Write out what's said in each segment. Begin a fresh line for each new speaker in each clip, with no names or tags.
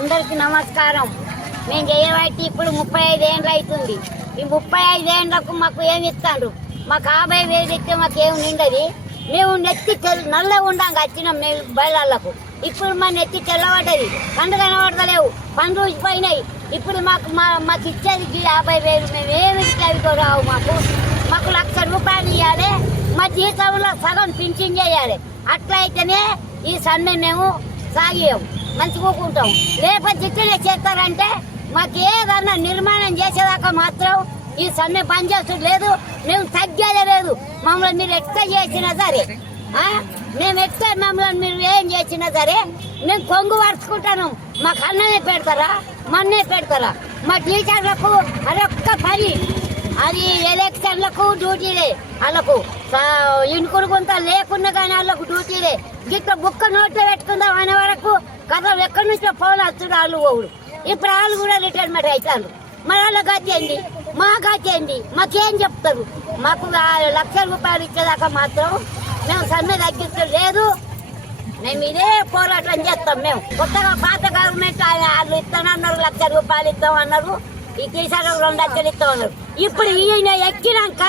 అందరికి నమస్కారం. మేము చేయబట్టి ఇప్పుడు ముప్పై ఐదు ఏండ్లు అవుతుంది ఈ ముప్పై ఐదు ఏండ్లకు మాకు ఏమి ఇస్తాడు మాకు యాభై వేలు ఇస్తే మాకు ఏమి నిండది? మేము నెత్తి తెల్ నల్ల ఉండాక వచ్చినాం మేము బయలాలకు ఇప్పుడు మా నెత్తి తెల్లబడ్డది. కండు కనబడతలేవు. పండ్లు పోయినాయి. ఇప్పుడు మాకు మా మాకు ఇచ్చేది యాభై వేలు. మేము ఏమి ఇచ్చేది కూడా రావు మాకు. మాకు లక్ష రూపాయలు ఇవ్వాలి మా జీతంలో సగం పింఛన్ చేయాలి. అట్లయితేనే ఈ సన్ను మేము సాగియం. మంచిగా లేకపోతే ఇట్లనే చేస్తారంటే మాకు ఏదన్నా నిర్మాణం చేసేదాకా మాత్రం ఈ సమ్మె పనిచేస్తుంది లేదు. మేము తగ్గేదే లేదు. మమ్మల్ని మీరు ఎక్స్ట్రా చేసినా సరే మేము ఎక్స్ట్రా మమ్మల్ని మీరు ఏం చేసినా సరే మేము కొంగు పరుచుకుంటాను. మాకు అన్నమే పెడతారా? మన్నే పెడతారా? మా టీచర్లకు అదొక్క పని. అది ఎలక్షన్లకు డ్యూటీలే. వాళ్ళకు ఇనుకుడు కొంత లేకున్నా కానీ వాళ్ళకు డ్యూటీలే. గిట్ల బుక్క నోట్లో పెట్టుకుందాం అనే వరకు కథ ఎక్కడి నుంచో ఫోన్ వస్తుంది వాళ్ళు ఒకడు ఇప్పుడు వాళ్ళు కూడా రిటైర్మెంట్ అవుతారు మరి వాళ్ళ గతేంది మా గతేంది మాకేం చెప్తారు? మాకు లక్ష రూపాయలు ఇచ్చేదాకా మాత్రం మేము సమ్మె తగ్గించడం లేదు. మేము ఇదే పోరాటం చేస్తాం మేము. కొత్తగా పాత గవర్నమెంట్ వాళ్ళు ఇస్తానన్నారు లక్ష రూపాయలు ఇస్తామన్నారు ఈ తీసారు రెండు లక్షలు ఇస్తామన్నారు ఇప్పుడు ఈయన ఎక్కినాక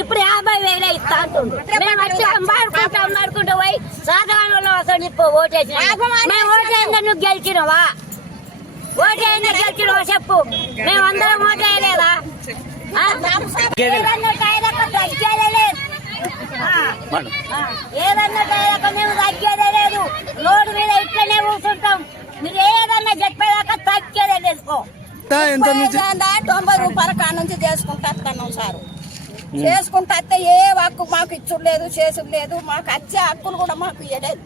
ఇప్పుడు యాభై వేలే ఇస్తా అంటుండ్రు మేము వచ్చి అమ్మాడుకుంటా అమ్మాడుకుంటూ పోయి సాధారణ వాళ్ళు అసలు ఇప్పుడు ఓటేసిన. మేము ఓటేయంగా నువ్వు గెలిచినవా? ఓటేయంగా గెలిచినవా చెప్పు. మేము అందరం ఓటేయలేదా? ఆ? ఏదన్నా టైలర్లకు తగ్గేదే లేదు. ఏదన్నా టైలర్లకు మేము తగ్గేదే లేదు. రోడ్డు మీద ఇట్లనే కూర్చుంటాం మీరు ఏదన్నా చెప్పేదాకా తగ్గేదే లేదు
ఎంత నుంచి?
ఏందా తొంభై రూపాయల కాడ నుంచి చేసుకుంటా వస్తున్నాం సారు. చేసుకుంటా ఏ హక్కు మాకు ఇచ్చుడు లేదు చేసుడు లేదు మాకు వచ్చే హక్కులు కూడా మాకు ఇవ్వలేదు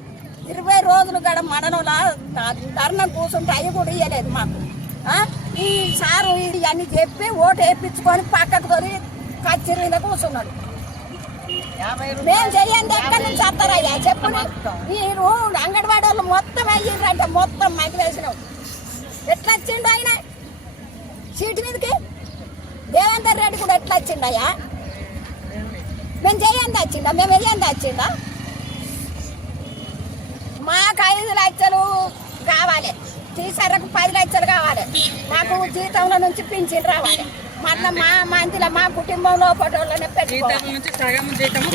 ఇరవై రోజులు గడ మడనలా ధర్నా కూర్చుంటే అవి కూడా ఇవ్వలేదు మాకు. ఆ? ఈ సారు ఇది అన్ని చెప్పి ఓటు వేయించుకొని పక్కకు తొలి కచ్చేరి మీద కూర్చున్నాడు మేము చెయ్యండి ఎక్కడి నుంచి వస్తారయ్యా చెప్పు మీరు అంగన్వాడీ వాళ్ళు మొత్తం. అయ్యిండ్రంటే మొత్తం మగిలేసినాం ఎట్లా వచ్చిండు ఆయన? సీటు మీదకి? దేవేందర్ రెడ్డి కూడా ఎట్లా వచ్చిండయా మేము చేయండి వచ్చిందా మేము వెయ్యండి వచ్చిందా మాకు ఐదు లక్షలు కావాలి. టీచర్లకు పది లక్షలు కావాలి. మాకు జీతంలో నుంచి పింఛన్ రావాలి. మళ్ళీ మా మంత్రిలో మా కుటుంబంలో ఫోటోలోనే వాళ్ళనే పెట్టుకోవాలి